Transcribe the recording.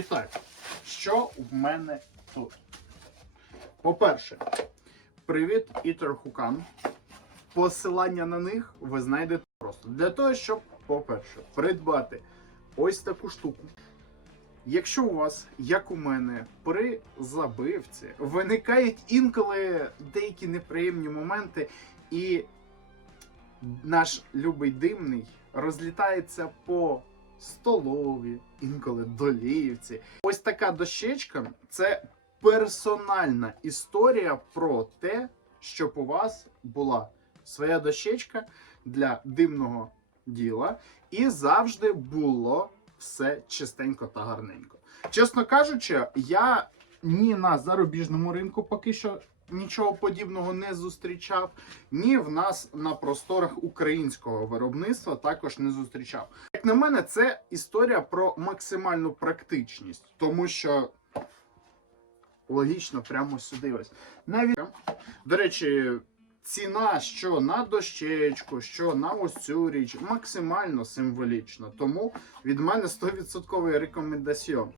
І так, що в мене тут? По-перше, привіт, Ітерхукан. Посилання на них ви знайдете просто. Для того, щоб, по-перше, придбати ось таку штуку. Якщо у вас, як у мене, при забивці виникають інколи деякі неприємні моменти, і наш любий димний розлітається по столові, інколи долівці. Ось така дощечка це персональна історія про те, щоб у вас була своя дощечка для димного діла, і завжди було все чистенько та гарненько. Чесно кажучи, я ні на зарубіжному ринку поки що нічого подібного не зустрічав, ні в нас на просторах українського виробництва також не зустрічав. Як на мене, це історія про максимальну практичність, тому що логічно прямо сюди ось. Навіть до речі, ціна що на дощечку, що на ось цю річ максимально символічна. Тому від мене 100% рекомендаціон.